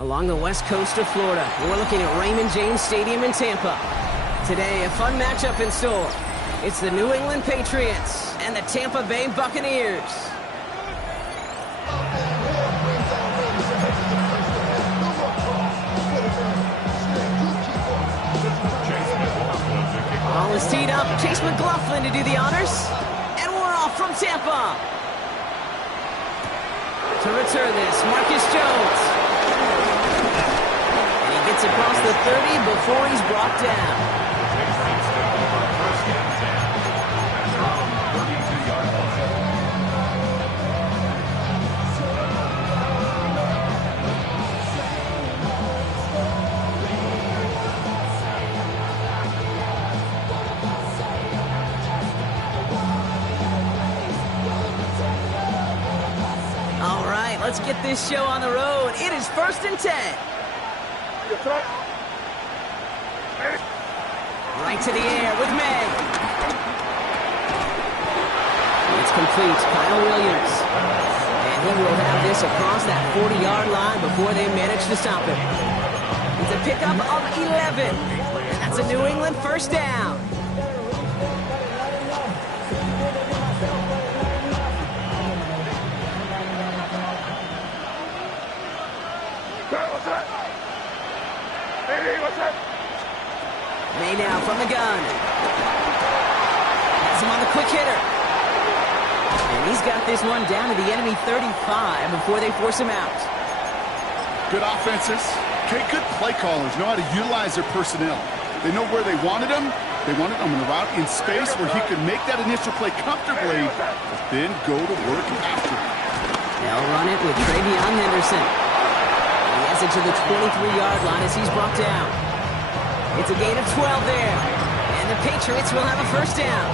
along the west coast of Florida. We're looking at Raymond James Stadium in Tampa. Today, a fun matchup in store. It's the New England Patriots and the Tampa Bay Buccaneers. Ball is teed up. Chase McLaughlin to do the honors. And we're off from Tampa. To return this, Marcus Jones. And he gets across the 30 before he's brought down. Let's get this show on the road. It is 1st and 10. Right to the air with May. It's complete. Kyle Williams. And he will have this across that 40-yard line before they manage to stop him. It's a pickup of 11. And that's a New England first down. May now from the gun. Has him on the quick hitter. And he's got this one down to the enemy 35 before they force him out. Good offenses. Okay, good play callers know how to utilize their personnel. They know where they wanted him. They wanted him on a route in space where he could make that initial play comfortably, but then go to work after it. They'll run it with Travion Henderson. He has it to the 23-yard line as he's brought down. It's a gain of 12 there. And the Patriots will have a first down.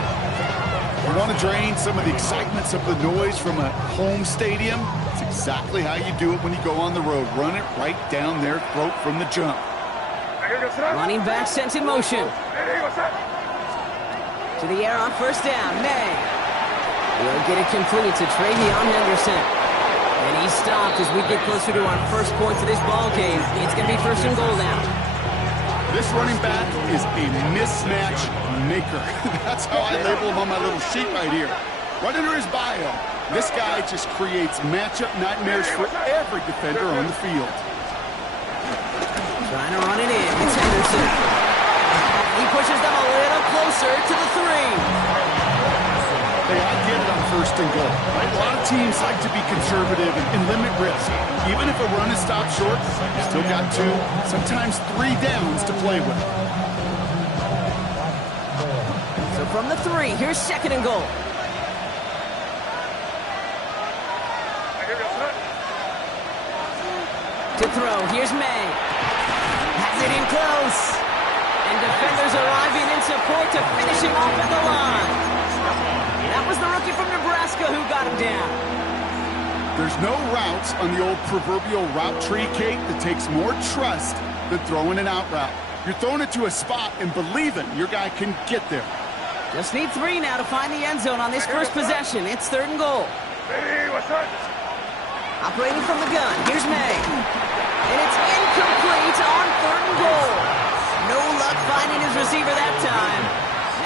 You want to drain some of the excitement, some of the noise from a home stadium? It's exactly how you do it when you go on the road. Run it right down their throat from the jump. Running back sent in motion. To the air on first down. May. We'll get it complete to Travion Henderson. And he's stopped as we get closer to our first points of this ball game. It's going to be 1st and goal now. This running back is a mismatch maker. That's how I label him on my little sheet right here. Right under his bio, this guy just creates matchup nightmares for every defender on the field. Trying to run it in. It's Henderson. He pushes them a little closer to the 3. Hey, I get it on 1st and goal. Right? A lot of teams like to be conservative and limit risk. Even if a run is stopped short, you still got 2, sometimes 3 downs to play with. So from the 3, here's 2nd and goal. To throw, here's May. Has it in close. And defenders arriving in support to finish him off at the line. That was the rookie from Nebraska who got him down. There's no routes on the old proverbial route tree, Kate, that takes more trust than throwing an out route. You're throwing it to a spot and believing your guy can get there. Just need 3 now to find the end zone on this first possession. It's 3rd and goal. Operating from the gun, here's May. And it's incomplete on 3rd and goal. No luck finding his receiver that time.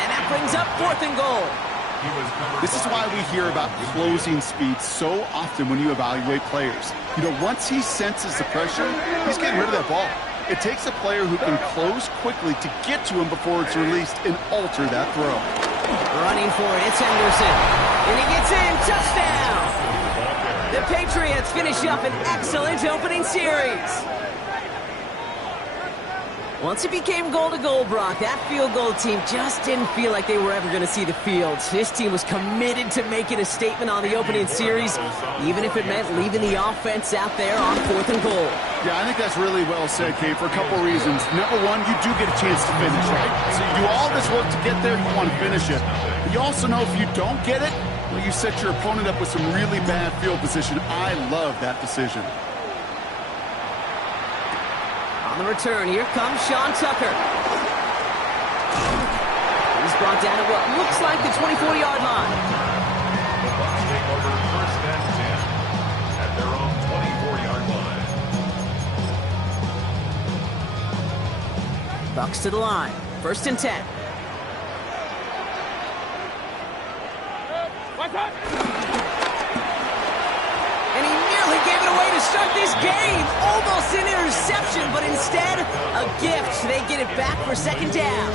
And that brings up 4th and goal. This is why we hear about closing speed so often when you evaluate players. You know, once he senses the pressure, he's getting rid of that ball. It takes a player who can close quickly to get to him before it's released and alter that throw. Running for it, it's Henderson. And he gets in, touchdown! The Patriots finish up an excellent opening series. Once it became goal-to-goal, Brock, that field goal team just didn't feel like they were ever going to see the field. This team was committed to making a statement on the opening series, even if it meant leaving the offense out there on 4th and goal. Yeah, I think that's really well said, Kate, for a couple reasons. Number one, you do get a chance to finish, right? So you do all this work to get there, you want to finish it. But you also know if you don't get it, well, you set your opponent up with some really bad field position. I love that decision. On the return, here comes Sean Tucker. He's brought down at what looks like the 24-yard line. The Bucs take over 1st and 10 at their own 24-yard line. Bucks to the line. 1st and 10. And he nearly gave it away to start this game. Almost an interception, but instead, a gift. They get it back for 2nd down.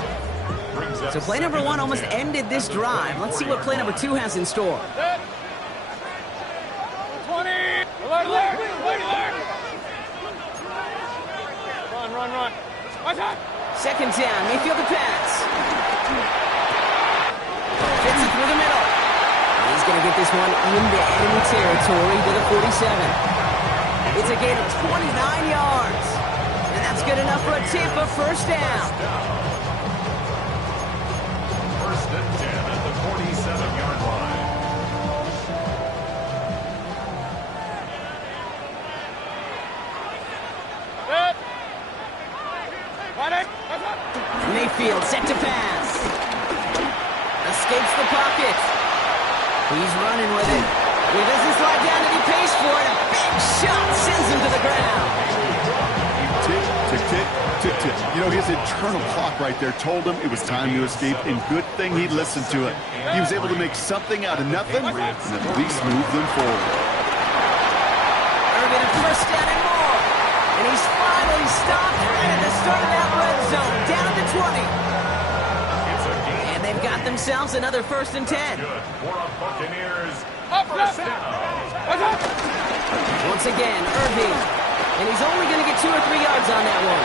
So play number 1 almost ended this drive. Let's see what play number 2 has in store. 20. Run. 2nd down, Mayfield to pass. Fits it through the middle. He's going to get this one into enemy territory to the 47. It's a gain of 29 yards. And that's good enough for a Tampa 1st down. 1st and 10 at the 47-yard line. Mayfield set to pass. Escapes the pocket. He's running with it. He doesn't slide down and he pays for it. A big shot sends him to the ground. Tick, tick, tick, tick, tick. You know, his internal clock right there told him it was time to escape, and good thing he listened to it. He was able to make something out of nothing and at least move them forward. Irvin a 1st down and more. And he's finally stopped right at the start of that red zone. Down at the 20. And they've got themselves another 1st and 10. Good for a Buccaneers 1st down. Once again, Irving. And he's only going to get 2 or 3 yards on that one.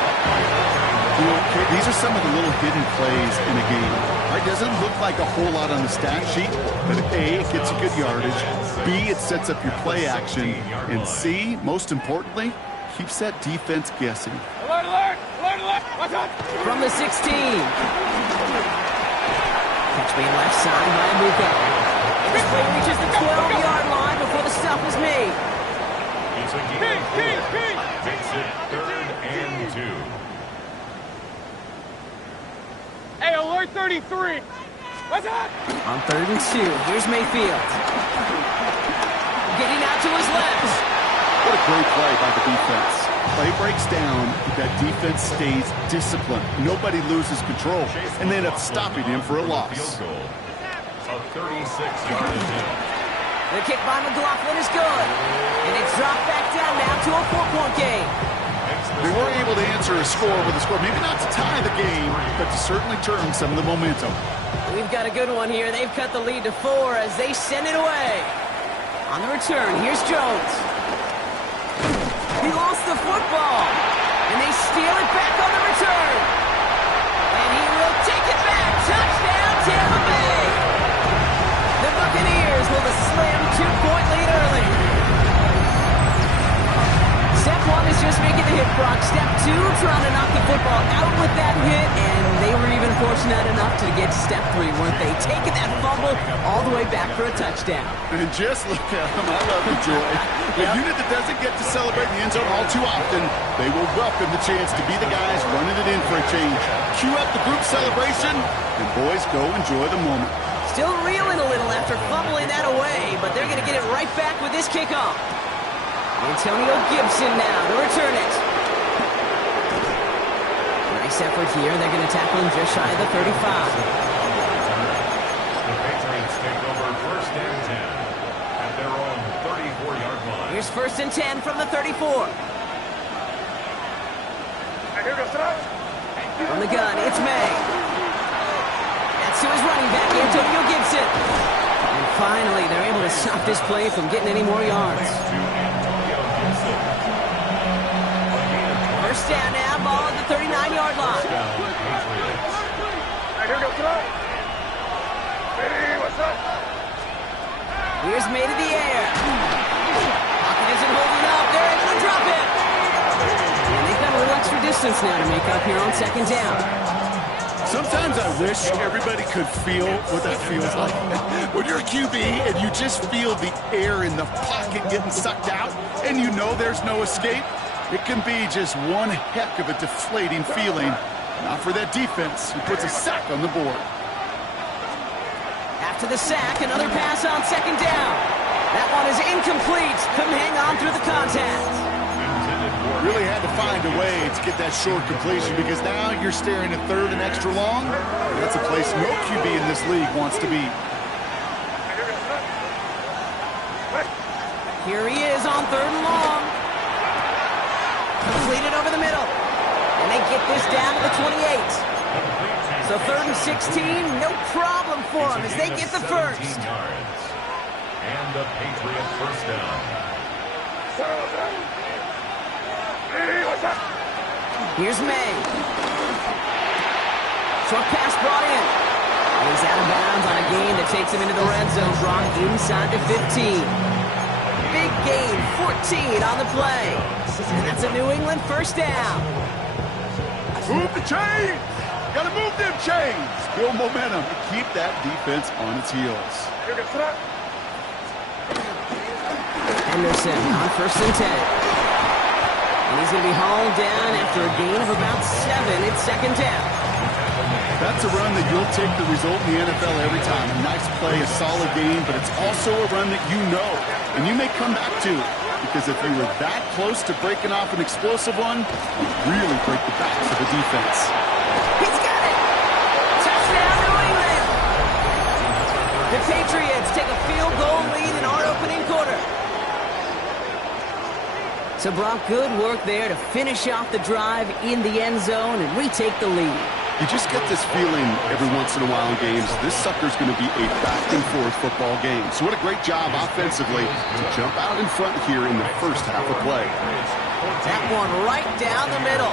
You know, these are some of the little hidden plays in a game. Right? Doesn't look like a whole lot on the stat sheet, but A, it gets you good yardage. B, it sets up your play action. And C, most importantly, keeps that defense guessing. Alert! From the 16. Catch made left side by Amuka. This play reaches the 12-yard line before the stop is made. It's a gain. Makes it 3rd and 2. Hey, alert 33. What's that? On 3rd and 2, here's Mayfield. Getting out to his left. What a great play by the defense. Play breaks down, but that defense stays disciplined. Nobody loses control, and they end up stopping him for a loss. Field goal. A 36-yard attempt. The kick by McLaughlin is good. And it's dropped back down now to a 4-point game. They were able to answer a score with a score, maybe not to tie the game, but to certainly turn some of the momentum. We've got a good one here. They've cut the lead to 4 as they send it away. On the return, here's Jones. He lost the football. And they steal it back on the return. And he will take it back. Touchdown, Tampa Bay. The Buccaneers hold a slim 2-point lead early. Step 1 is just making the hit, Brock. Step 2, trying to knock the football out with that hit, and they were even fortunate enough to get to step 3, weren't they? Taking that fumble all the way back for a touchdown. And just look at them. I love the joy. The unit that doesn't get to celebrate in the end zone all too often, they will welcome the chance to be the guys running it in for a change. Cue up the group celebration, and boys, go enjoy the moment. Still reeling a little after fumbling that away, but they're going to get it right back with this kickoff. Antonio Gibson now to return it. Nice effort here. They're going to tackle him just shy of the 35. The Patriots take over 1st and 10 at their own 34-yard line. Here's 1st and 10 from the 34. From the gun, it's May. That's to his running back, Antonio Gibson. And finally, they're able to stop this play from getting any more yards. 1st down now, ball at the 39-yard line. Here's May to the air. Pocket isn't holding up. They're able to drop it. And they've got a little extra distance now to make up here on 2nd down. Sometimes I wish everybody could feel what that feels like. When you're a QB and you just feel the air in the pocket getting sucked out and you know there's no escape, it can be just one heck of a deflating feeling. Not for that defense who puts a sack on the board. After the sack, another pass on 2nd down. That one is incomplete. Couldn't hang on through the contact. Really had to find a way to get that short completion because now you're staring at third and extra long. That's a place no QB in this league wants to be. Here he is on third and long. Completed over the middle. And they get this down to the 28. So third and 16, no problem for them as they get the first. And the Patriot first down. Here's May. Short pass brought in. He's out of bounds on a gain that takes him into the red zone. Brock inside the 15. Big gain, 14 on the play. And that's a New England first down. Move the chains! Gotta move them chains! Build momentum to keep that defense on its heels. Henderson on first and 10. And he's going to be hauled down after a gain of about 7. It's second down. That's a run that you'll take the result in the NFL every time. A nice play, a solid game, but it's also a run that you know and you may come back to. Because if you were that close to breaking off an explosive one, you really break the backs of the defense. He's got it! Touchdown, New England! The Patriots take a field goal lead in our opening quarter. So Brock, good work there to finish off the drive in the end zone and retake the lead. You just get this feeling every once in a while in games, this sucker's going to be a back-and-forth football game. So what a great job offensively to jump out in front here in the first half of play. That one right down the middle.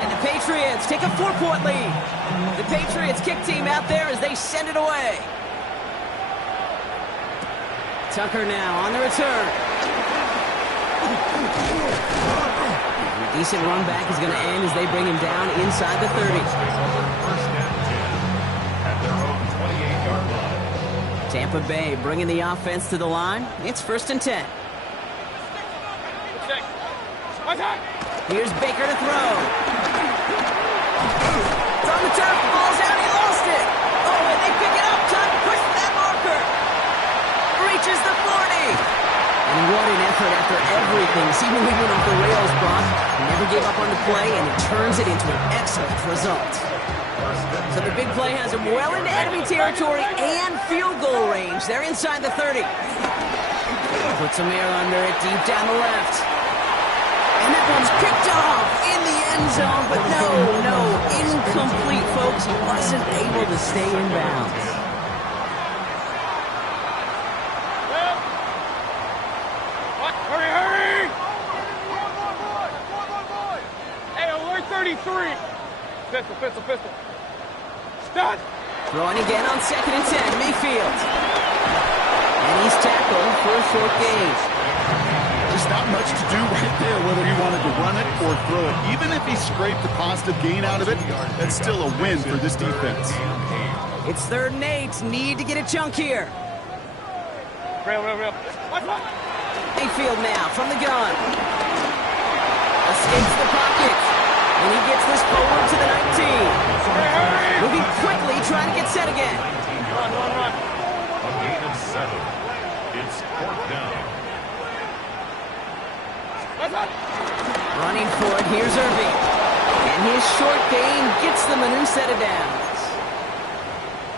And the Patriots take a 4-point lead. The Patriots kick team out there as they send it away. Tucker now on the return. A decent run back is going to end as they bring him down inside the 30. At their own 28-yard line. Tampa Bay bringing the offense to the line. It's first and 10. Here's Baker to throw. It's on the turf. The ball's out. He lost it. Oh, and they pick it up. Time to push that marker. Reaches the 40. And what an effort after everything seemingly went off the rails, Brock. He never gave up on the play, and he turns it into an excellent result. So the big play has him well into enemy territory and field goal range. They're inside the 30. Put some air under it, deep down the left. And that one's picked off in the end zone, but no, incomplete, folks. He wasn't able to stay in bounds. Hurry! Hey, alert 33! Pistol. Stop! Throwing again on second and 10, Mayfield. And he's tackled for a short gain. Just not much to do right there, whether he wanted to run it or throw it. Even if he scraped a positive gain out of it, that's still a win for this defense. It's third and 8. Need to get a chunk here. Real. Mayfield now from the gun. Escapes the pocket. And he gets this forward to the 19. Moving quickly, trying to get set again. Run. A gain of 7. It's fourth down. Running for it, here's Irving. And his short gain gets them a new set of downs.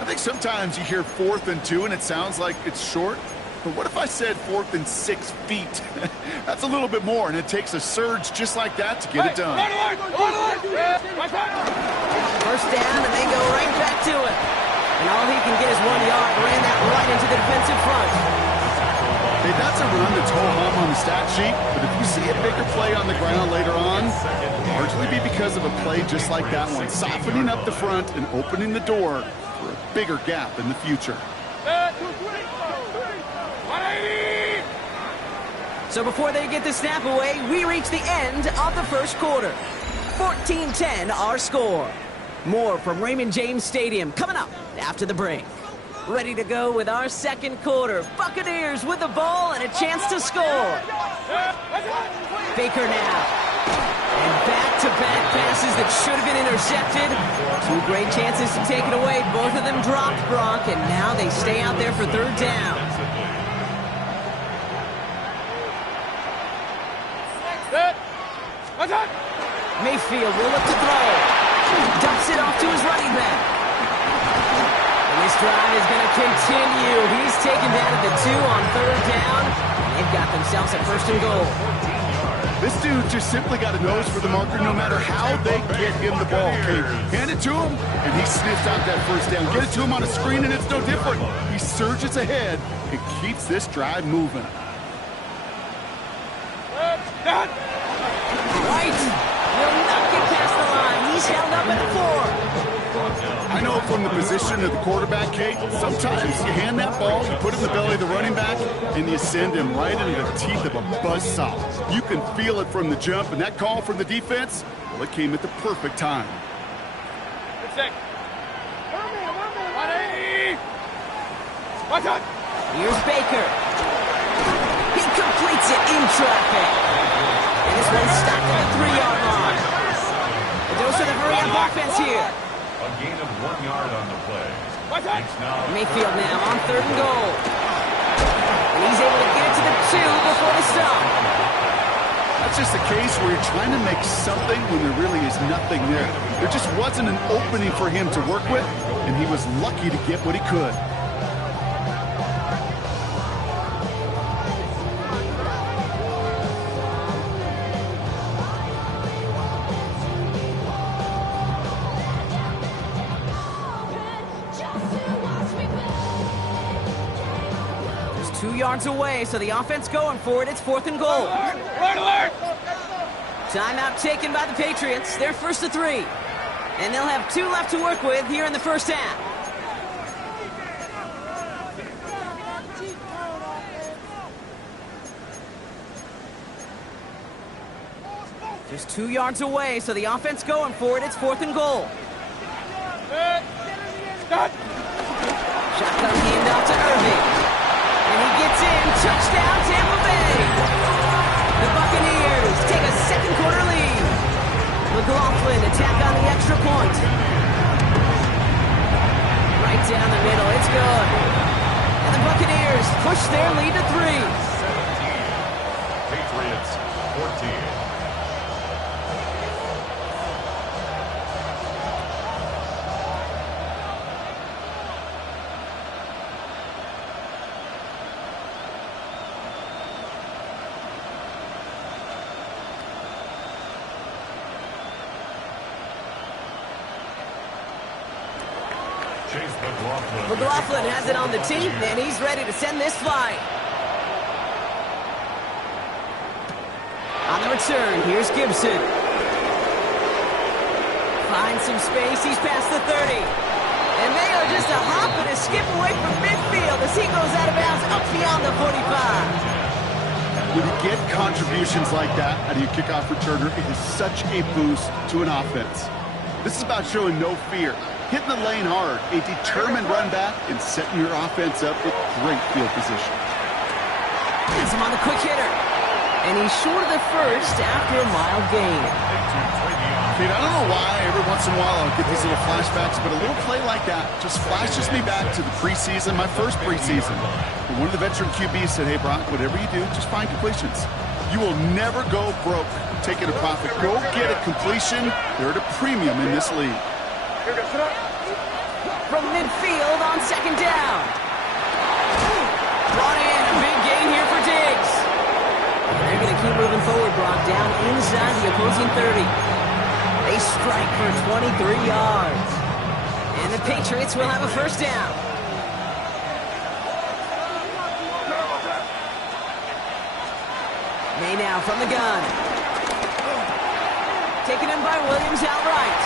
I think sometimes you hear 4th and 2 and it sounds like it's short. But what if I said 4th and 6 feet? That's a little bit more, and it takes a surge just like that to get it done. First down, and they go right back to it. And all he can get is 1 yard. Ran that right into the defensive front. Hey, that's a run that's ho-hum on the stat sheet, but if you see a bigger play on the ground later on, it'll largely be because of a play just like that one, softening up the front and opening the door for a bigger gap in the future. So before they get the snap away, we reach the end of the first quarter. 14-10 our score. More from Raymond James Stadium coming up after the break. Ready to go with our second quarter. Buccaneers with the ball and a chance to score. Baker now. And back-to-back passes that should have been intercepted. 2 great chances to take it away. Both of them dropped, Brock, and now they stay out there for third down. Mayfield will look to throw. Dumps it off to his running back. And this drive is going to continue. He's taken down at the 2 on 3rd down. And they've got themselves a 1st and goal. This dude just simply got a nose for the marker no matter how they get him the ball. Okay, hand it to him, and he sniffs out that 1st down. Get it to him on a screen, and it's no different. He surges ahead and keeps this drive moving. Right. Will not get past the line. He's held up at 4. I know from the position of the quarterback, Kate, sometimes you hand that ball, you put it in the belly of the running back, and you send him right into the teeth of a buzzsaw. You can feel it from the jump, and that call from the defense, well, it came at the perfect time. Here's Baker. He completes it in traffic. And this one's stopped at the 3-yard line. The dose of the hurry-up offense here. A gain of 1 yard on the play. Mayfield now on 3rd and goal. And he's able to get it to the 2 before the stop. That's just a case where you're trying to make something when there really is nothing there. There just wasn't an opening for him to work with, and he was lucky to get what he could. Just 2 yards away, so the offense going for it. It's 4th and goal. Alert! Timeout taken by the Patriots. They're 1st to 3. And they'll have 2 left to work with here in the 1st half. Just 2 yards away, so the offense going for it. It's 4th and goal. Shotgun handoff to Irving. And he gets in. Touchdown, Tampa Bay. The Buccaneers take a 2nd quarter lead. McLaughlin attack on the extra point. Right down the middle. It's good. And the Buccaneers push their lead to 3. 17. Patriots 14. McLaughlin has it on the team, and he's ready to send this flying. On the return, here's Gibson. Finds some space, he's past the 30. And they are just a hop and a skip away from midfield as he goes out of bounds up beyond the 45. When you get contributions like that out of your kickoff returner, it is such a boost to an offense. This is about showing no fear, hitting the lane hard, a determined run back, and setting your offense up with great field position. Gets him on the quick hitter. And he's short of the first after a mild gain. Kate, I don't know why every once in a while I'll get these little flashbacks, but a little play like that just flashes me back to the preseason, my first preseason. And one of the veteran QBs said, hey, Brock, whatever you do, just find completions. You will never go broke taking a profit. Go get a completion. They're at a premium in this league. From midfield on 2nd down. Brought in a big gain here for Diggs. And they're going to keep moving forward, Brock, down inside the opposing 30. They strike for 23 yards. And the Patriots will have a 1st down. May now from the gun. Taken in by Williams outright.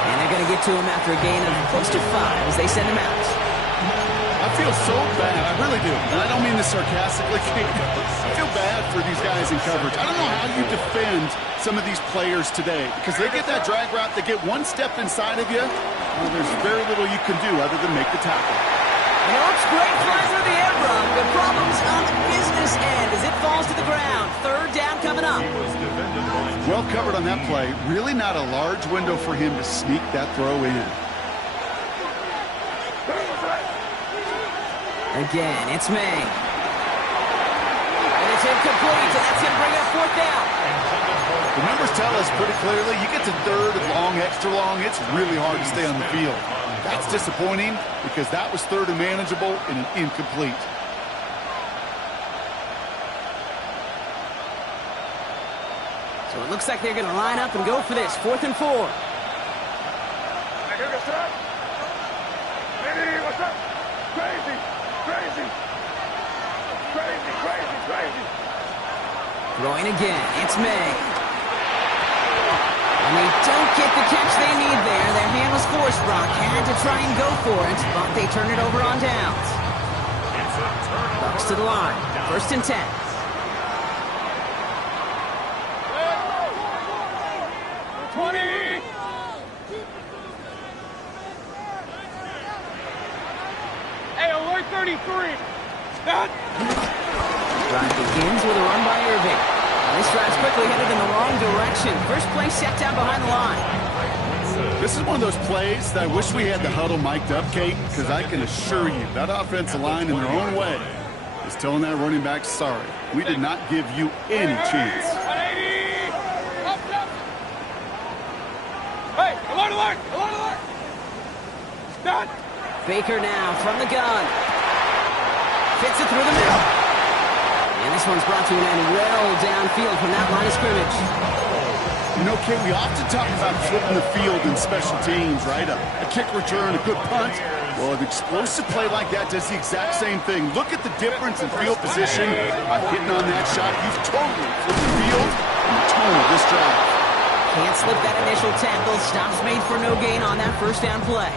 And they're going to get to him after a gain of close to 5 as they send him out. I feel so bad. I really do. And I don't mean this sarcastically. I feel bad for these guys in coverage. I don't know how you defend some of these players today because they get that drag route, they get one step inside of you. Well, there's very little you can do other than make the tackle. And it looks great flying through the air, Brock. The problem's on the business end as it falls to the ground. 3rd down coming up. Well covered on that play. Really not a large window for him to sneak that throw in. Again, it's May. And it's incomplete, and that's going to bring up 4th down. The The numbers tell us pretty clearly, you get to third and long, extra long, it's really hard to stay on the field. That's disappointing because that was third and manageable and an incomplete. So it looks like they're going to line up and go for this. 4th and 4. Hey, what's up? Crazy, crazy, crazy, crazy, crazy. Throwing again. It's May. And they don't get the catch they need there. Their hand was forced, Brock. Had to try and go for it, but they turn it over on downs. Bucks to the line. 1st and 10. Hey, alert 33. Stop. Drive begins with a run by Irving. And this drive's quickly headed in the wrong direction. First play set down behind the line. This is one of those plays that I wish we had the huddle mic'd up, Kate, because I can assure you that offensive line in their own way is telling that running back, sorry, we did not give you any chance. 180. Up. Hey, alert, alert, alert, alert. Stop. Baker now from the gun. Fits it through the middle. And this one's brought to an end well downfield from that line of scrimmage. You know, Kate, we often talk about flipping the field in special teams, right? A kick return, a good punt. Well, an explosive play like that does the exact same thing. Look at the difference in field position by hitting on that shot. You've totally flipped the field and the tone of this drive. Can't slip that initial tackle. Stops made for no gain on that first down play.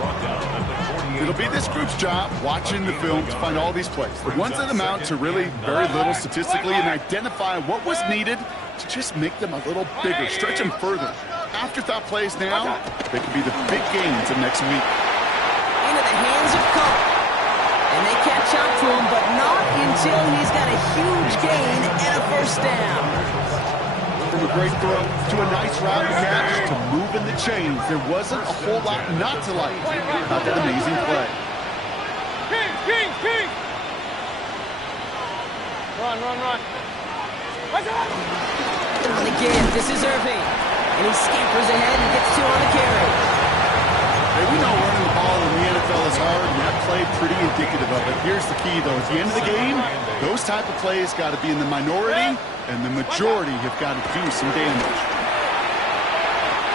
It'll be this group's job watching the film to find all these plays. The ones that amount to really very little statistically and identify what was needed to just make them a little bigger, stretch them further. Afterthought plays now, they could be the big gains of next week. Into the hands of Cook. And they catch up to him, but not until he's got a huge gain and a first down. From a great throw to a nice route to catch to moving the chains. There wasn't a whole lot not to like about that amazing play. King. Run. What's up? On the give, this is Irving. And he scampers ahead and gets 2 on the carry. Hey, we know running the ball in the NFL is hard, and that play pretty indicative of it. Here's the key, though. At the end of the game, those type of plays got to be in the minority, and the majority have got to do some damage.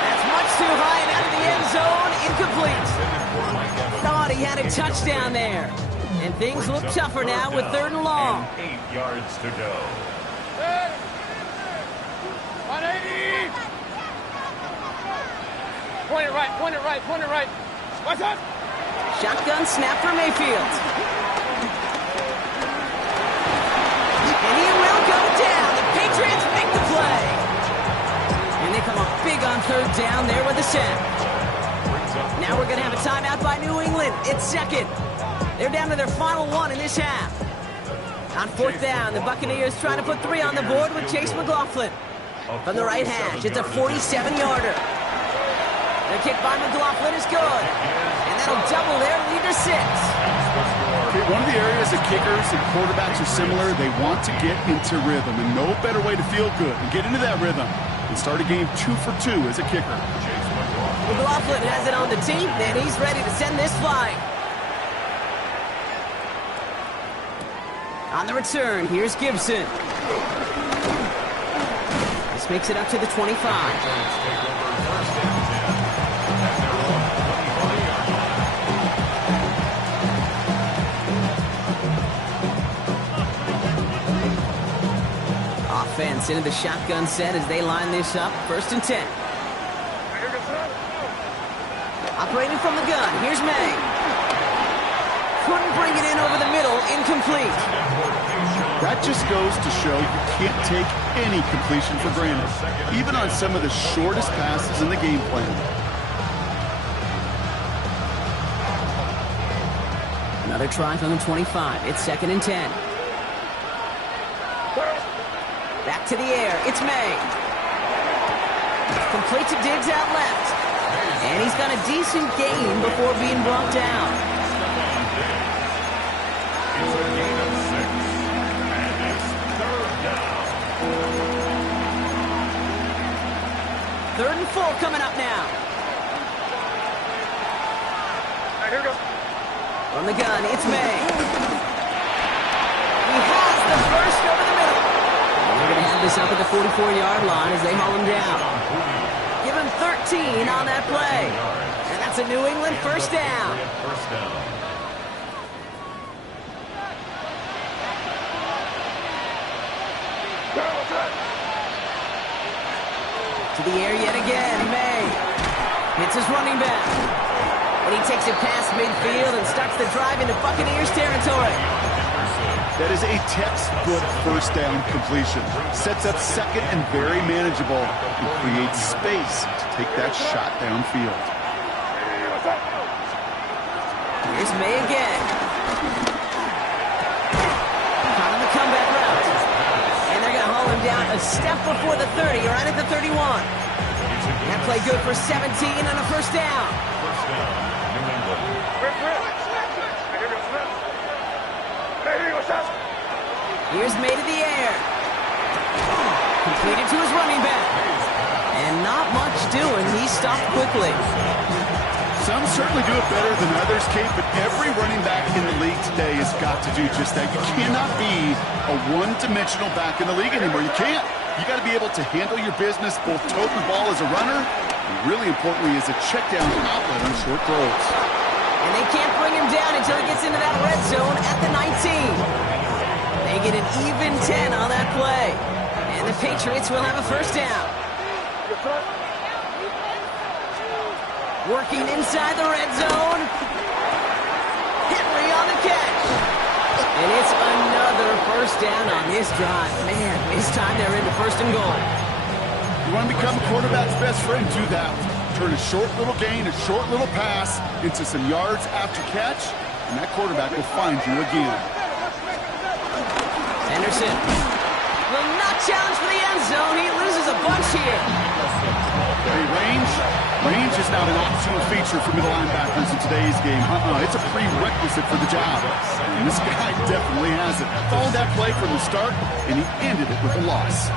That's much too high and out of the end zone. Incomplete. Thought he had a touchdown there. And things look tougher now with 3rd and long. 8 yards to go. 180. Point it right. What's up? Shotgun snap for Mayfield. And he will go down. The Patriots make the play. And they come up big on 3rd down there with a sack. Now we're going to have a timeout by New England. It's 2nd. They're down to their final 1 in this half. On 4th down, the Buccaneers trying to put 3 on the board with Chase McLaughlin. From the right hash, it's a 47-yarder. The kick by McLaughlin is good. And that'll double their lead to 6. Okay, one of the areas that kickers and quarterbacks are similar, they want to get into rhythm. And no better way to feel good and get into that rhythm than start a game 2 for 2 as a kicker. McLaughlin has it on the team, and he's ready to send this flying. On the return, here's Gibson. This makes it up to the 25. Offense into the shotgun set as they line this up. 1st and 10. Operating from the gun, here's May. Couldn't bring it in over the middle, incomplete. That just goes to show you can't take any completion for granted, even on some of the shortest passes in the game plan. Another try from the 25. It's 2nd and 10. Back to the air. It's May. Complete to Diggs out left. And he's got a decent gain before being brought down. It's a gain of 6. And it's 3rd down. 3rd and 4 coming up now. All right, here we go. From the gun, it's May. He has the first over the middle. And they're going to have this up at the 44-yard line as they haul him down. Give him 13 on that play. And that's a New England first down. To the air yet again, May. Hits his running back. And he takes it past midfield and starts the drive into Buccaneers territory. That is a textbook first down completion. Sets up second and very manageable and creates space to take that shot downfield. Here's May again. Caught on the comeback route. And they're going to haul him down a step before the 30, right at the 31. That play good for 17 and a first down. Here's May to the air. Completed to his running back. And not much doing. He stopped quickly. Some certainly do it better than others, Kate, but every running back in the league today has got to do just that. You cannot be a one-dimensional back in the league anymore. You can't. You got to be able to handle your business, both tote the ball as a runner, and really importantly as a check down outlet on short throws. And they can't bring him down until he gets into that red zone at the 19. They get an even 10 on that play. And the Patriots will have a first down. Working inside the red zone. Henry on the catch. And it's another first down on this drive. Man, this time they're into 1st and goal. You want to become a quarterback's best friend? Do that. Turn a short little gain, a short little pass into some yards after catch, and that quarterback will find you again. Anderson will not challenge for the end zone. He loses a bunch here. Hey, range is not an optional feature for middle linebackers in today's game. It's a prerequisite for the job. And this guy definitely has it. Followed that play from the start, and he ended it with a loss.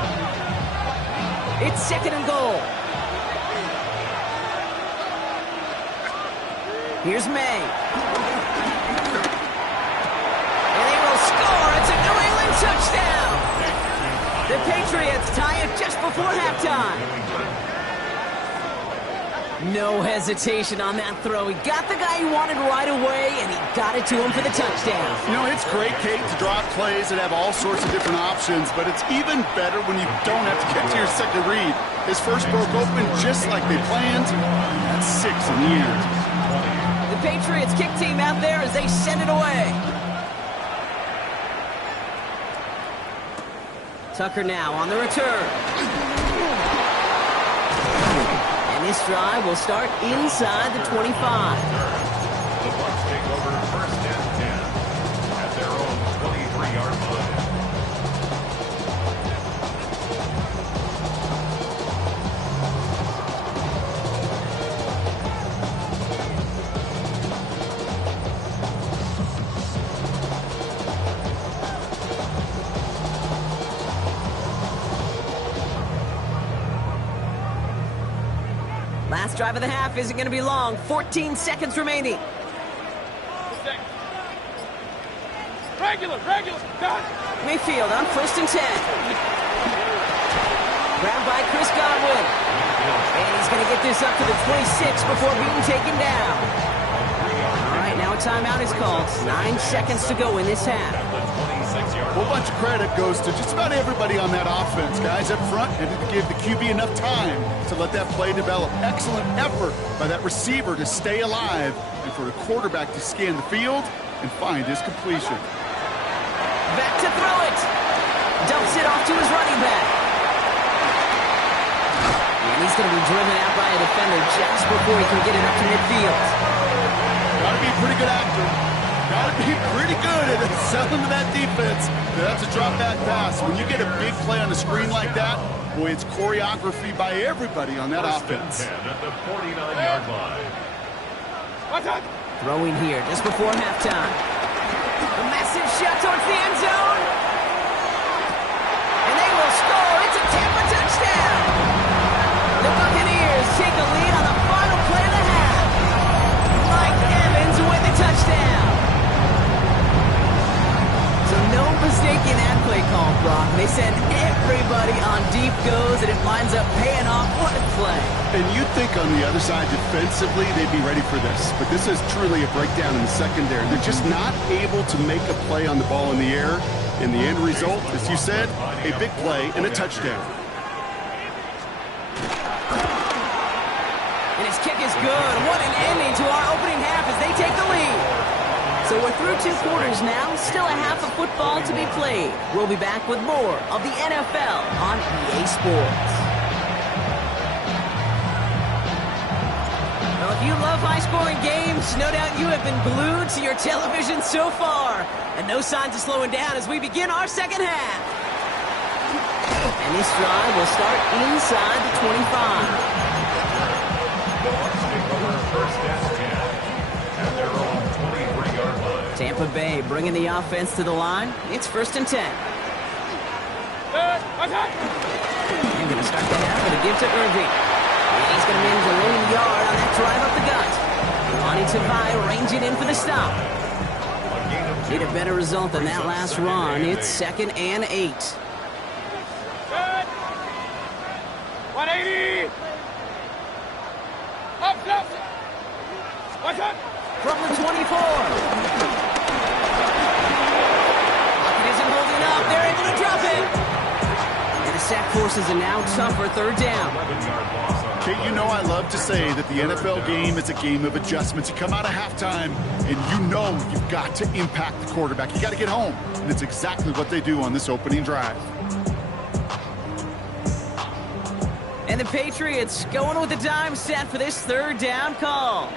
It's 2nd and goal. Here's May. And they will score. It's a New England touchdown. The Patriots tie it just before halftime. No hesitation on that throw. He got the guy he wanted right away, and he got it to him for the touchdown. You know, it's great, Kate, to drop plays that have all sorts of different options, but it's even better when you don't have to get to your second read. His first broke open just like they planned. That's 6 in the end. The Patriots kick team out there as they send it away. Tucker now on the return. And this drive will start inside the 25. The Bucs take over 1st and 10 at their own 23-yard line. Last drive of the half isn't going to be long. 14 seconds remaining. Regular, done. Mayfield on 1st and 10. Grabbed by Chris Godwin. And he's going to get this up to the 26 before being taken down. All right, now a timeout is called. 9 seconds to go in this half. A whole bunch of credit goes to just about everybody on that offense. Guys up front had to give the QB enough time to let that play develop. Excellent effort by that receiver to stay alive and for the quarterback to scan the field and find his completion. Back to throw it. Dumps it off to his running back. And he's going to be driven out by a defender just before he can get it up to midfield. Got to be a pretty good actor. Got to be pretty good at selling to that defense. That's a drop back pass. When you get a big play on the screen like that, boy, it's choreography by everybody on that offense. 10 at the 49-yard line. Watch out. Throwing here just before halftime. A massive shot towards the end zone. And they will score. It's a Tampa touchdown. The Buccaneers play. And you'd think on the other side defensively they'd be ready for this. But this is truly a breakdown in the secondary. They're just not able to make a play on the ball in the air. And the end result, as you said, a big play and a touchdown. And his kick is good. What an ending to our opening half as they take the lead. So we're through 2 quarters now. Still a half of football to be played. We'll be back with more of the NFL on EA Sports. Well, if you love high-scoring games, no doubt you have been glued to your television so far. And no signs of slowing down as we begin our second half. And this drive will start inside the 25. The Bucs take over first and 10 at their own 23-yard line. Tampa Bay bringing the offense to the line. It's first and 10. They're going to start the half with a give to Irving. And he's going to manage a lone yard on that drive up the gut. Lonnie Tavai ranging in for the stop. Need a better result than that last run. It's second and 8. 180. Up, up. What's up? From the 24. Lockett isn't holding up. They're able to drop it. And the sack forces a now tougher third down. Kate, you know I love to say that the NFL game is a game of adjustments. You come out of halftime, and you know you've got to impact the quarterback. You got to get home, and it's exactly what they do on this opening drive. And the Patriots going with the dime set for this third down call.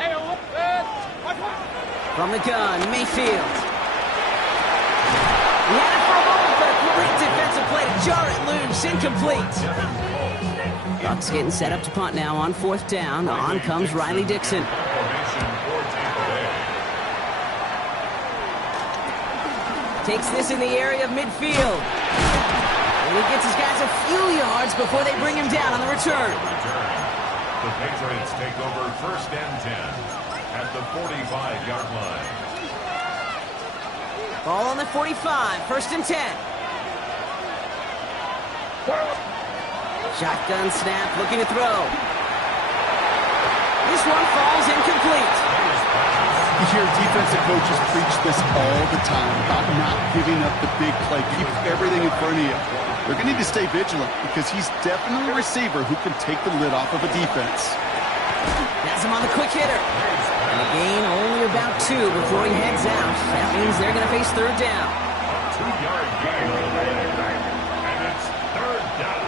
From the gun, Mayfield. He had it for a moment, but a great defensive play to jar it loose, incomplete. Bucs getting set up to punt now on fourth down. On comes Riley Dixon. Takes this in the area of midfield. And he gets his guys a few yards before they bring him down on the return. The Patriots take over first and 10 at the 45-yard line. Ball on the 45, first and 10. Shotgun snap, looking to throw. This one falls incomplete. You hear defensive coaches preach this all the time about not giving up the big play. Keep everything in front of you. They're going to need to stay vigilant because he's definitely a receiver who can take the lid off of a defense. Has him on the quick hitter. And a gain only about 2 before he heads out. That means they're going to face third down. 2-yard gain on the play. And it's third down.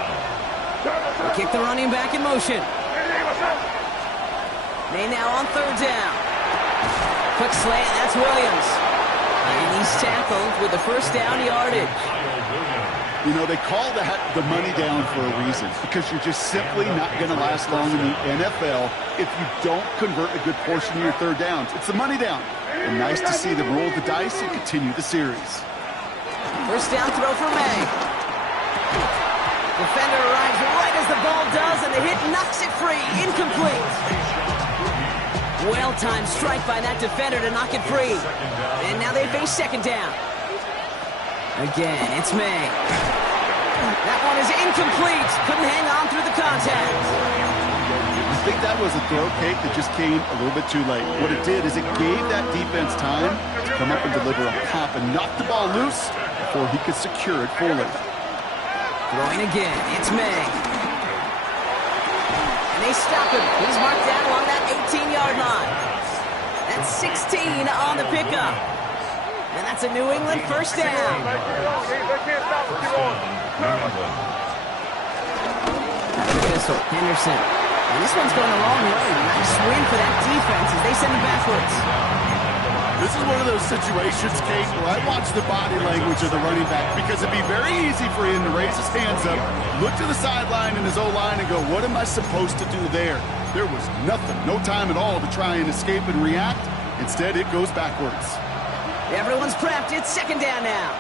They kick the running back in motion. May now on third down. Quick slant, that's Williams. And he's tackled with the first down yardage. You know, they call that the money down for a reason because you're just simply not going to last long in the NFL if you don't convert a good portion of your third downs. It's the money down. And nice to see them roll the dice and continue the series. First down throw for May. Defender arrives right as the ball does, and the hit knocks it free. Incomplete. Well-timed strike by that defender to knock it free. And now they face second down. Again, it's May. That one is incomplete. Couldn't hang on through the contact. I think that was a throw, Kate, that just came a little bit too late. What it did is it gave that defense time to come up and deliver a pop and knock the ball loose before he could secure it fully. Throwing again, it's May. And they stop him. He's marked down along that 18-yard line. That's 16 on the pickup. And that's a New England first down. Henderson. And this one's going a long way. Nice win for that defense as they send it backwards. This is one of those situations, Kate, where I watch the body language of the running back because it'd be very easy for him to raise his hands up, look to the sideline in his O-line and go, what am I supposed to do there? There was nothing, no time at all to try and escape and react. Instead, it goes backwards. Everyone's prepped. It's second down now.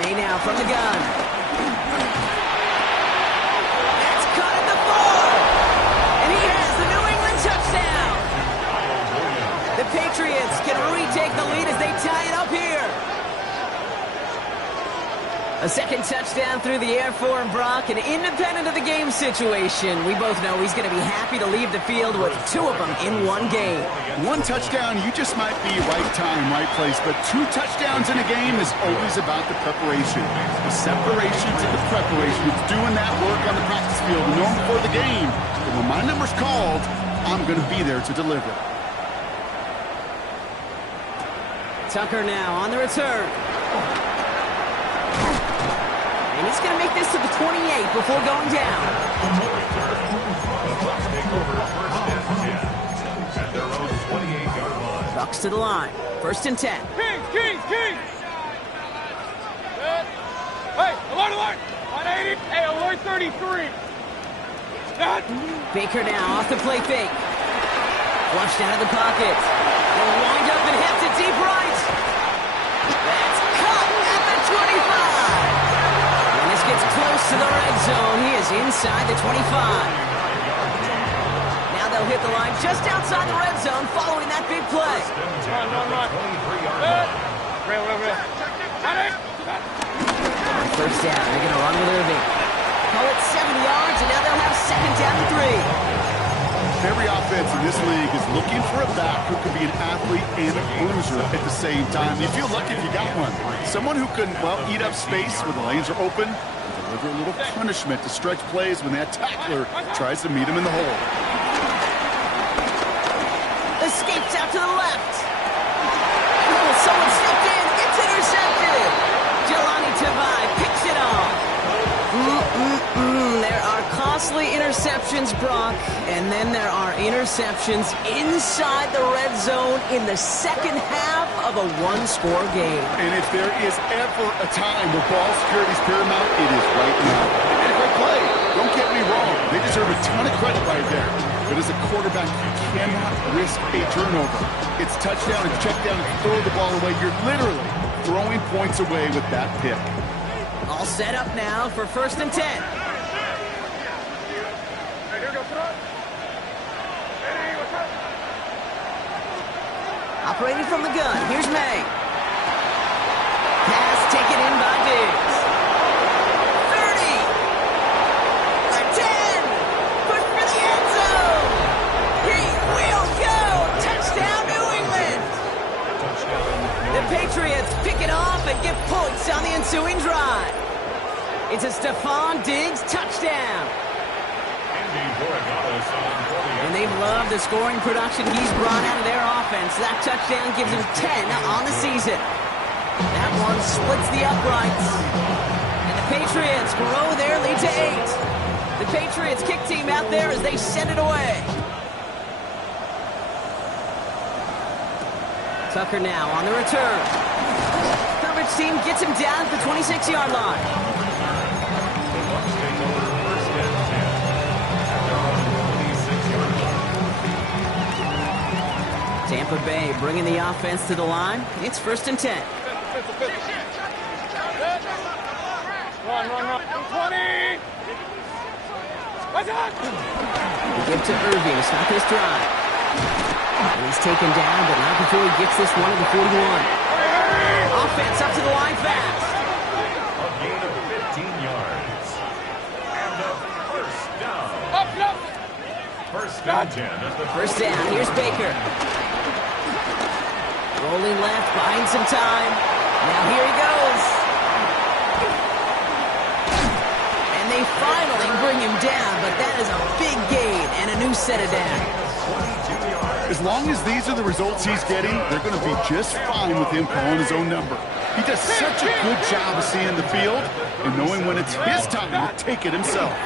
May now from the gun. That's caught at the 4. And he has the New England touchdown. The Patriots can retake the lead as they tie it up here. A second touchdown through the air for him, Brock, and independent of the game situation, we both know he's going to be happy to leave the field with 2 of them in one game. 1 touchdown, you just might be right time, right place, but 2 touchdowns in a game is always about the preparation. The separation to the preparation. It's doing that work on the practice field, the norm before the game. But when my number's called, I'm going to be there to deliver. Tucker now on the return. And he's going to make this to the 28 before going down. The Bucs take over first and 10 at their own 28-yard line. Bucs to the line. First and 10. Kings! Hey, alert! 180. Hey, alert 33. Baker now off the play fake. Flushed out of the pocket. They'll wind up and hit to deep right. That's caught at the 25. When this gets close to the red zone, he is inside the 25. Now they'll hit the line just outside the red zone following that big play. Run. Real. First down, they're going to run with Irving. Call it 70 yards, and now they'll have second down and 3. Every offense in this league is looking for a back who can be an athlete and a bruiser at the same time. You feel lucky if you got one. Someone who can, well, eat up space when the lanes are open and deliver a little punishment to stretch plays when that tackler tries to meet him in the hole. Escapes out to the left. Oh, someone stepped in. It's intercepted. Jelani Tavai picks it off. There are costly interceptions, Brock, and then there are interceptions inside the red zone in the second half of a one-score game. And if there is ever a time where ball security is paramount, it is right now. They made a great play. Don't get me wrong. They deserve a ton of credit right there. But as a quarterback, you cannot risk a turnover. It's touchdown, it's check down, and throw the ball away. You're literally throwing points away with that pick. All set up now for first and 10. Operating from the gun, here's May. Pass taken in by Diggs. 30. A 10. Push for the end zone. He will go. Touchdown, New England. The Patriots pick it off and get points on the ensuing drive. It's a Stephon Diggs touchdown. And they've loved the scoring production he's brought out of their offense. That touchdown gives him 10 on the season. That one splits the uprights. And the Patriots grow their lead to 8. The Patriots kick team out there as they send it away. Tucker now on the return. Coverage team gets him down at the 26-yard line. Tampa Bay bringing the offense to the line. It's first and 10. Run. 20. We give to Irving to stop this drive. And he's taken down, but not before he gets this one at the 41. Offense up to the line fast. A gain of 15 yards. And a first down. Up. First down 10 at the First down, here's Baker. Rolling left, buying some time. Now here he goes. And they finally bring him down, but that is a big gain and a new set of downs. As long as these are the results he's getting, they're going to be just fine with him calling his own number. He does such a good job of seeing the field and knowing when it's his time to take it himself.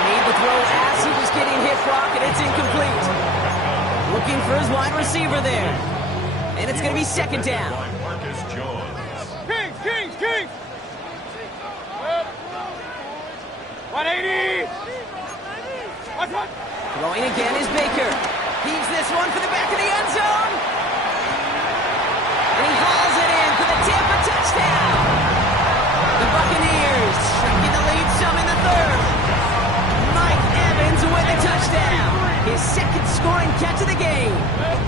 Made the throw as he was getting hit, Brock, and it's incomplete. Looking for his wide receiver there. And it's going to be second down. Kings! 180! Throwing again is Baker. Heaves this one for the back of the end zone. And he hauls it in for the Tampa touchdown. The Buccaneers shrinking the lead some in the third. Mike Evans with the touchdown. His second scoring catch of the game.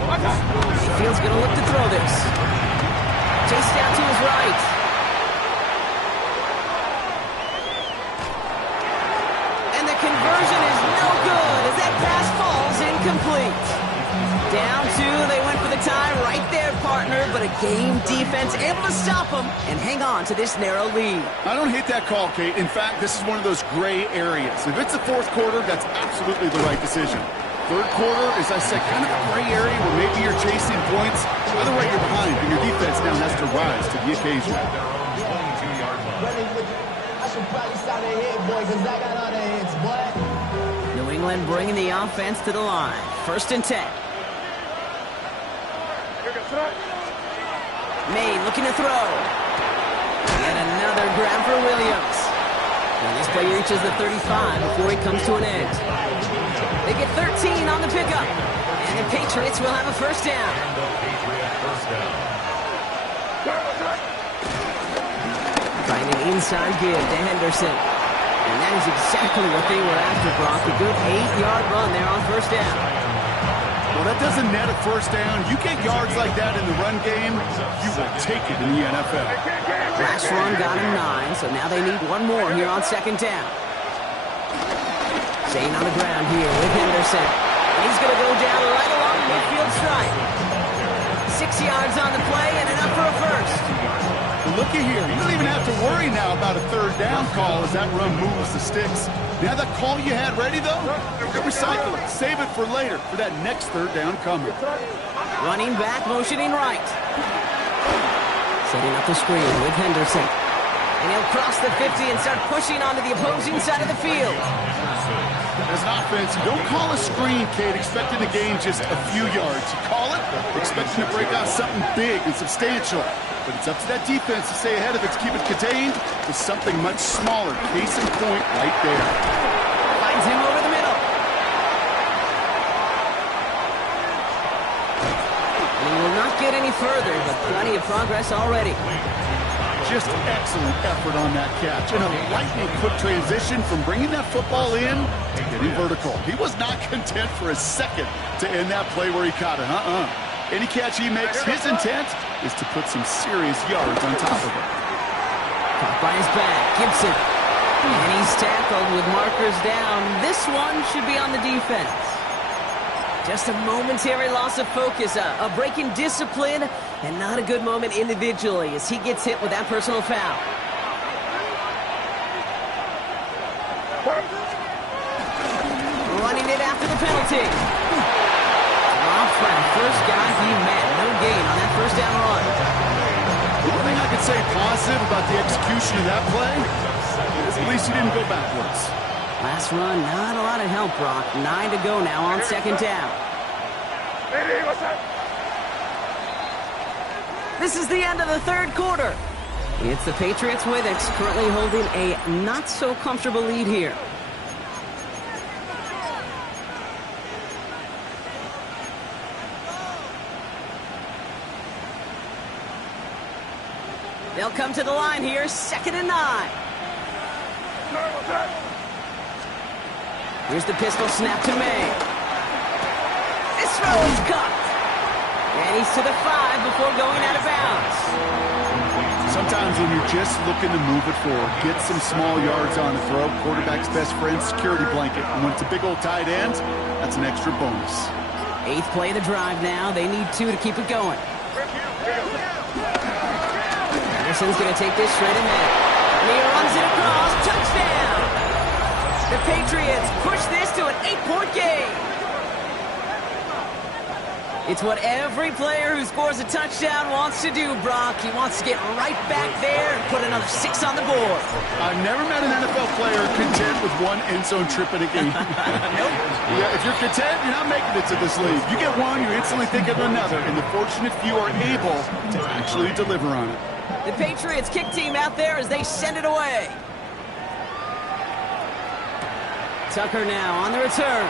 Mayfield's going to look to throw this. Chased down to his right. incomplete. Down two, they went for the tie right there, partner, but a game defense able to stop them and hang on to this narrow lead. I don't hate that call, Kate. In fact, this is one of those gray areas. If it's the fourth quarter, that's absolutely the right decision. Third quarter, as I said, kind of a gray area where maybe you're chasing points. Either way, you're behind, and your defense now has to rise to the occasion. New England bringing the offense to the line. 1st and 10. May looking to throw. And another grab for Williams. And this play reaches the 35 before he comes to an end. They get 13 on the pickup. And the Patriots will have a 1st down. Trying an inside give to Henderson. And that is exactly what they were after, Brock. A good 8-yard run there on 1st down. Well, that doesn't net a 1st down. You get yards like that in the run game, you will take it in the NFL. Last run got him 9, so now they need one more here on 2nd down. Staying on the ground here with Henderson. And he's going to go down right along the midfield stripe. 6 yards on the play and enough for a 1st. Looky here. You don't even have to worry now about a 3rd down call as that run moves the sticks. Now that call you had ready, though, recycle it. Save it for later for that next 3rd down coming. Running back, motioning right. Setting up the screen with Henderson. And he'll cross the 50 and start pushing onto the opposing side of the field. As an offense, you don't call a screen, Kate, expecting to gain just a few yards. You call it, expecting to break out something big and substantial. But it's up to that defense to stay ahead of it, to keep it contained to something much smaller. Case in point right there. Finds him over the middle. And he will not get any further, but plenty of progress already. Just excellent effort on that catch. And a lightning quick transition from bringing that football in to getting vertical. He was not content for a second to end that play where he caught it. Any catch he makes, his intent is to put some serious yards on top of it. Caught by his back, Gibson. And he's tackled with markers down. This one should be on the defense. Just a momentary loss of focus, a break in discipline, and not a good moment individually as he gets hit with that personal foul. Running it after the penalty. Off for the first guy he met. No gain on that 1st down run. The one thing I could say positive about the execution of that play is at least he didn't go backwards. Last run, not a lot of help, Brock. 9 to go now on 2nd down. This is the end of the 3rd quarter. It's the Patriots with it, currently holding a not-so-comfortable lead here. They'll come to the line here, 2nd and 9. Here's the pistol snap to May. This throw is caught. And he's to the 5 before going out of bounds. Sometimes when you're just looking to move it forward, get some small yards on the throw, quarterback's best friend, security blanket. And when it's a big old tight end, that's an extra bonus. 8th play of the drive now. They need 2 to keep it going. Anderson's going to take this straight ahead. And he runs it across. Touchdown! The Patriots push this to an 8-point game. It's what every player who scores a touchdown wants to do, Brock. He wants to get right back there and put another 6 on the board. I've never met an NFL player content with one end zone trip in a game. Nope. Yeah, if you're content, you're not making it to this league. You get one, you instantly think of another, and the fortunate few are able to actually deliver on it. The Patriots kick team out there as they send it away. Tucker now on the return.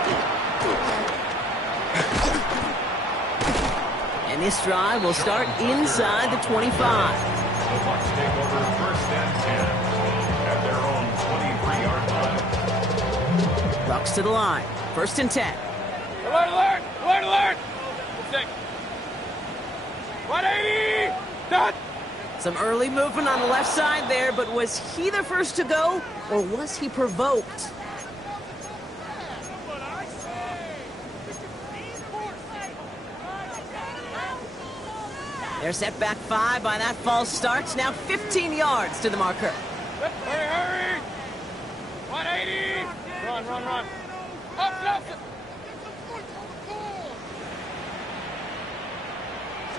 And this drive will start inside the 25. The Bucs take over 1st and 10 at their own 23-yard line. Bucs to the line. 1st and 10. Alert, alert! Alert, alert! 180! Done! Some early movement on the left side there, but was he the first to go, or was he provoked? They're set back 5 by that false start. Now 15 yards to the marker. Hurry! 180! Run. Up!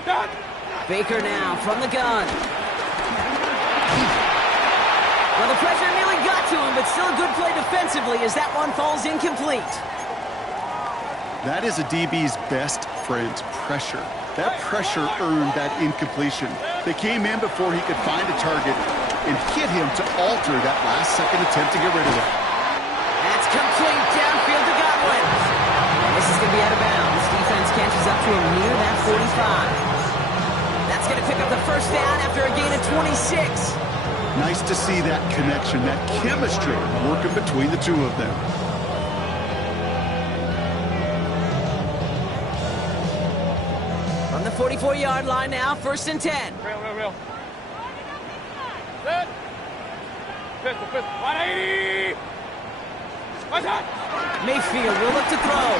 Stop! Baker now from the gun. Well, the pressure nearly got to him, but still a good play defensively as that one falls incomplete. That is a DB's best friend, pressure. That pressure earned that incompletion. They came in before he could find a target and hit him to alter that last-second attempt to get rid of it. That's complete downfield to Godwin. And this is going to be out of bounds. Defense catches up to him near that 45. That's going to pick up the first down after a gain of 26. Nice to see that connection, that chemistry working between the two of them. From the 44-yard line now, 1st and 10. Real. Set. Pistol. 180! What's that? Mayfield will look to throw.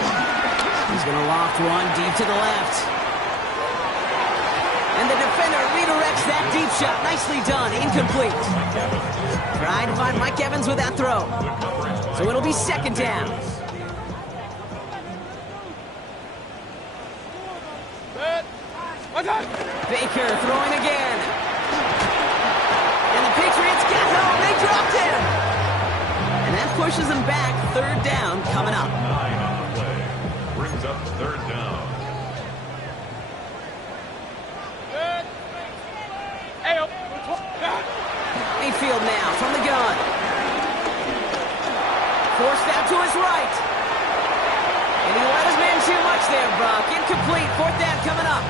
He's going to loft one deep to the left. And the defender redirects that deep shot. Nicely done. Incomplete. Trying to find Mike Evans with that throw. So it'll be 2nd down. What's that? Baker throwing again. And the Patriots get home. They dropped him. And that pushes them back. 3rd down coming up. 9 on the play. Brings up 3rd down. Mayfield now from the gun. Forced out to his right. And he let his man too much there, Brock. Incomplete. 4th down coming up.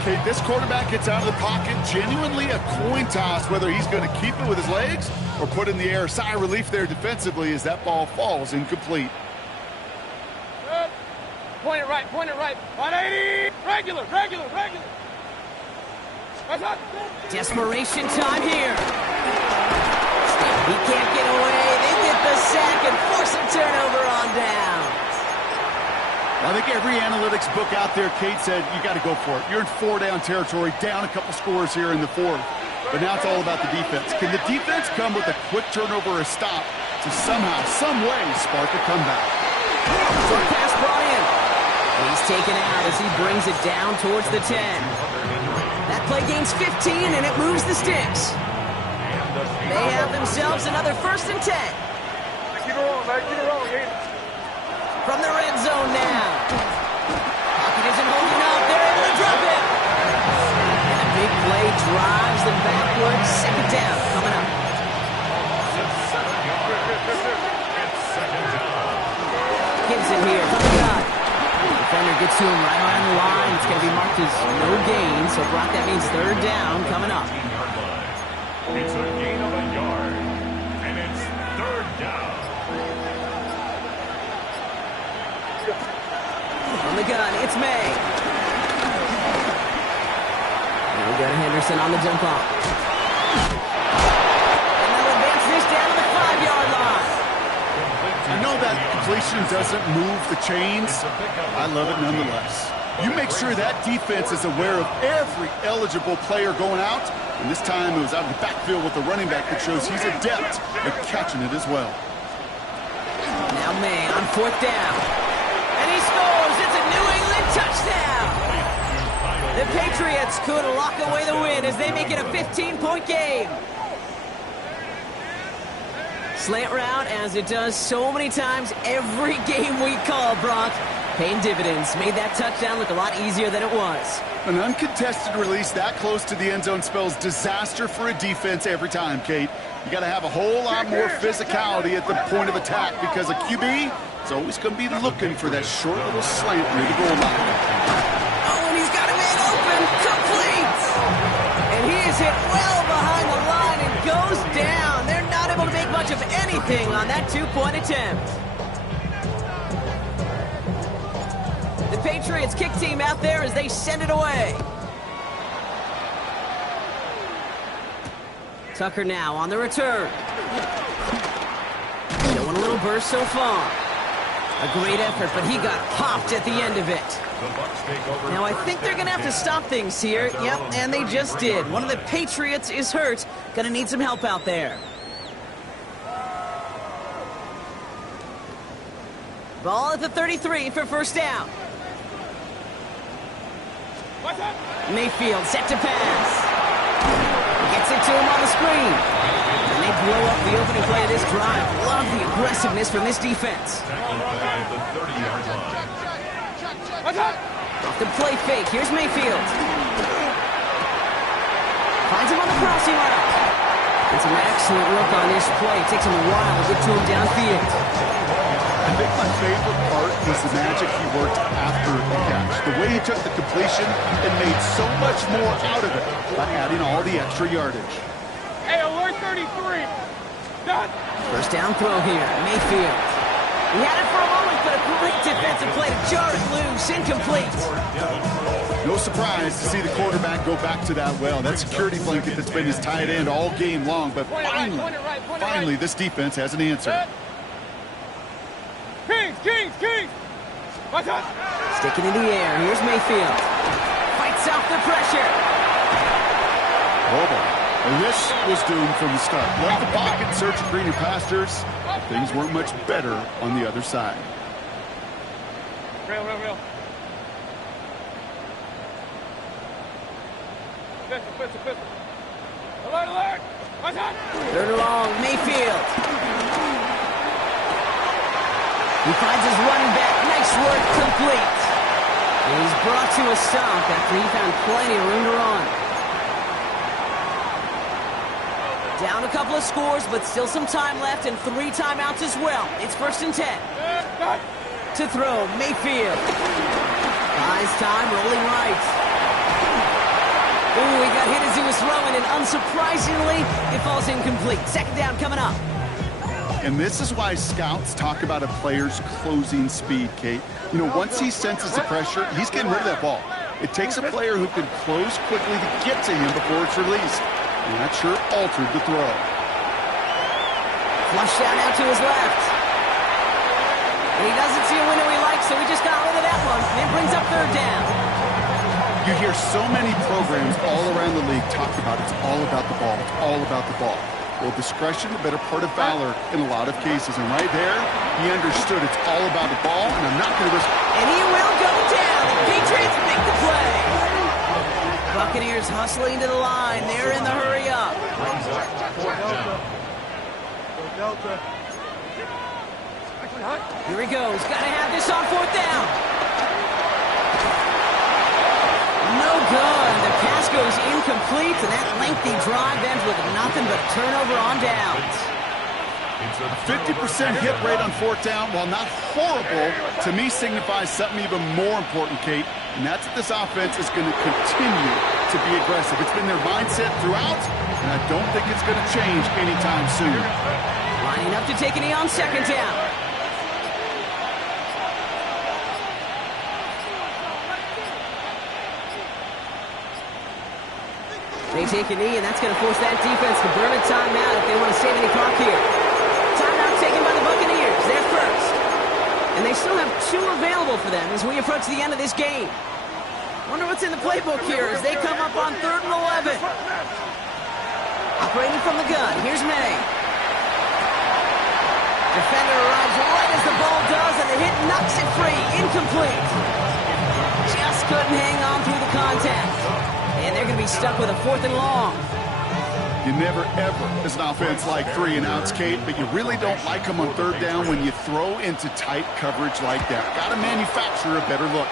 Okay, this quarterback gets out of the pocket. Genuinely a coin toss whether he's going to keep it with his legs or put in the air. Sigh of relief there defensively as that ball falls incomplete. Point it right. 180! Regular. What's that? Desperation time here. He can't get away. They get the sack and force a turnover on down. I think every analytics book out there, Kate said, you got to go for it. You're in 4-down territory, down a couple scores here in the 4th. But now it's all about the defense. Can the defense come with a quick turnover or a stop to somehow, some way, spark a comeback? Short pass brought in. He's taken out as he brings it down towards the 10. That play gains 15, and it moves the sticks. They have themselves another 1st and 10. Keep it rolling. From the red zone now. Pocket isn't holding up. They're able to drop it. And a big play drives them backwards. 2nd down coming up. Gibson here from the gun. Defender gets to him right around the line. It's going to be marked as no gain. So, Brock, that means 3rd down coming up. It's a gain of a yard. And it's 3rd down. From the gun, it's May. And we got Henderson on the jump off. And they'll advance this down to the 5-yard line. I know that completion doesn't move the chains. I love it nonetheless. You make sure that defense is aware of every eligible player going out. And this time it was out of the backfield with the running back that shows he's adept at catching it as well. Now May on 4th down. And he scores. It's a New England touchdown. The Patriots could lock away the win as they make it a 15-point game. Slant route, as it does so many times every game we call, Brock. Paying dividends. Made that touchdown look a lot easier than it was. An uncontested release that close to the end zone spells disaster for a defense every time, Kate. You got to have a whole lot more physicality at the point of attack because a QB is always going to be looking for that short little slant near the goal line. Oh, and he's got a man open. Complete. And he is hit well behind the line and goes down. They're not able to make much of anything on that 2-point attempt. The Patriots kick team out there as they send it away. Tucker now on the return. Showing a little burst so far. A great effort, but he got popped at the end of it. Now I think they're going to have to stop things here. Yep, and they just did. One of the Patriots is hurt. Going to need some help out there. Ball at the 33 for first down. Mayfield set to pass. Gets it to him on the screen. And they blow up the opening play of this drive. Love the aggressiveness from this defense. Off the play fake. Here's Mayfield. Finds him on the crossing route. And some excellent work on this play. Takes him a while to get to him downfield. I think my favorite part was the magic he worked after the catch. The way he took the completion and made so much more out of it by adding all the extra yardage. Hey, alert 33. Done. First down throw here. Mayfield. He had it for a moment, but a great defensive play to jar it loose. Incomplete. No surprise to see the quarterback go back to that well. That security blanket that's been his tight end all game long, but finally this defense has an answer. Kings! Watch out! Sticking in the air. Here's Mayfield. Fights off the pressure. Oh boy. And this was doomed from the start. Left the pocket, search for greener pastures. Things weren't much better on the other side. Real. Pistol. Alert! Watch out! Third and long. Mayfield. He finds his running back. Nice work, complete. And he's brought to a stop after he found plenty of room to run. Down a couple of scores, but still some time left and 3 timeouts as well. It's 1st and 10. To throw, Mayfield. Buys time, rolling right. Ooh, he got hit as he was throwing, and unsurprisingly, it falls incomplete. Second down coming up. And this is why scouts talk about a player's closing speed, Kate. You know, once he senses the pressure, he's getting rid of that ball. It takes a player who can close quickly to get to him before it's released. And that sure altered the throw. Flush down out to his left. And he doesn't see a window he likes, so he just got rid of that one. And it brings up third down. You hear so many programs all around the league talk about it's all about the ball. It's all about the ball. Well, discretion, the better part of valor in a lot of cases. And right there, he understood it's all about the ball, and I'm not going to risk... And he will go down. The Patriots make the play. Buccaneers hustling to the line. They're in the hurry up. Here he goes. Got to have this on 4th down. No good. The pass goes incomplete, and that lengthy drive ends with nothing but turnover on downs. A 50% hit rate on 4th down, while not horrible, to me signifies something even more important, Kate, and that's that this offense is going to continue to be aggressive. It's been their mindset throughout, and I don't think it's going to change anytime soon. Lining up to take a knee on 2nd down. They take a knee, and that's going to force that defense to burn a timeout if they want to save any clock here. Timeout taken by the Buccaneers. They're first. And they still have 2 available for them as we approach the end of this game. Wonder what's in the playbook here as they come up on 3rd and 11. Operating from the gun. Here's May. Defender arrives right as the ball does, and the hit knocks it free. Incomplete. Just couldn't hang on through the contact. And they're going to be stuck with a 4th and long. You never, ever, as an offense, like 3 and outs, Kate, but you really don't like them on 3rd down when you throw into tight coverage like that. Got to manufacture a better look.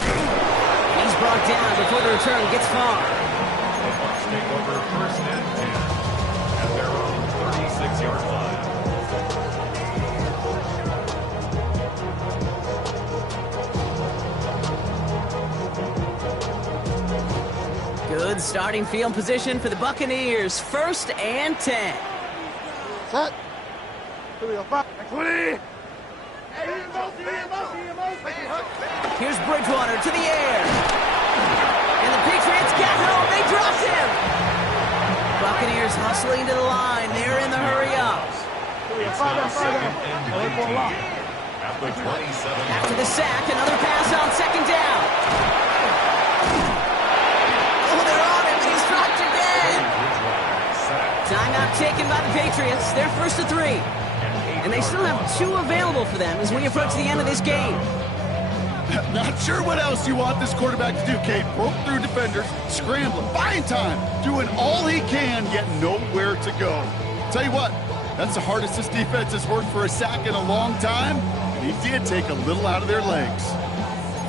He's brought down before the return gets far. The Bucs take over 1st and 10 at their own 36-yard line. Good starting field position for the Buccaneers. 1st and 10. Set. 20. Here's Bridgewater to the air. And the Patriots got home. They dropped him. Buccaneers hustling to the line. They're in the hurry up. It's now second and 19 at the 27. After the sack, another pass on second down. Oh, they're on him, and he's dropped again. Timeout taken by the Patriots. They're first to 3. And they still have 2 available for them as we approach the end of this game. Not sure what else you want this quarterback to do, Kate. Broke through defenders, scrambling, buying time, doing all he can, yet nowhere to go. Tell you what, that's the hardest this defense has worked for a sack in a long time, and he did take a little out of their legs.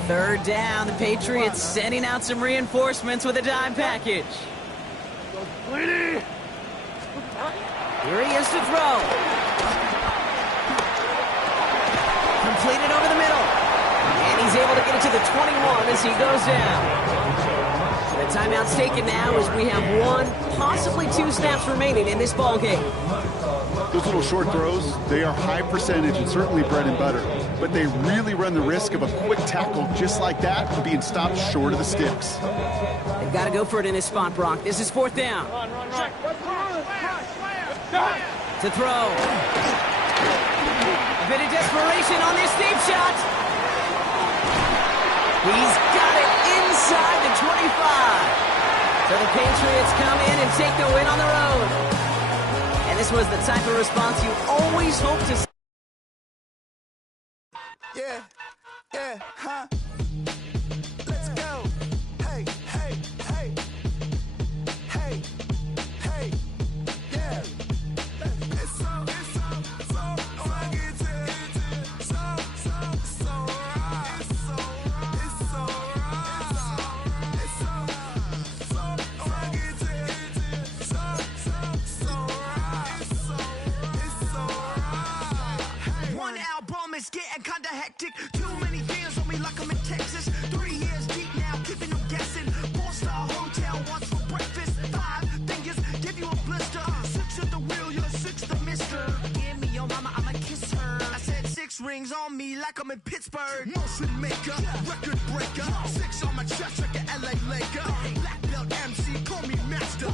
Third down, the Patriots sending out some reinforcements with a dime package. Here he is to throw. Completed over the middle. And he's able to get it to the 21 as he goes down. So the timeout's taken now as we have 1, possibly 2 snaps remaining in this ball game. Those little short throws, they are high percentage and certainly bread and butter. But they really run the risk of a quick tackle just like that and being stopped short of the sticks. They've got to go for it in this spot, Brock. This is 4th down. To throw. A bit of desperation on this deep shot. He's got it inside the 25. So the Patriots come in and take the win on the road. And this was the type of response you always hope to see. Yeah, huh? Let's go. Hey, hey, hey. Hey, hey, yeah. It's so it's getting kinda hectic. Too many fans on me like I'm in Texas. 3 years deep now, keeping them guessing. 4-star hotel, once for breakfast. 5 fingers, give you a blister. 6 at the wheel, you're 6 the mister. Give me your mama, I'ma kiss her. I said 6 rings on me like I'm in Pittsburgh. Motion maker, record breaker. 6 on my chest like an LA Laker. Black belt MC, call me master.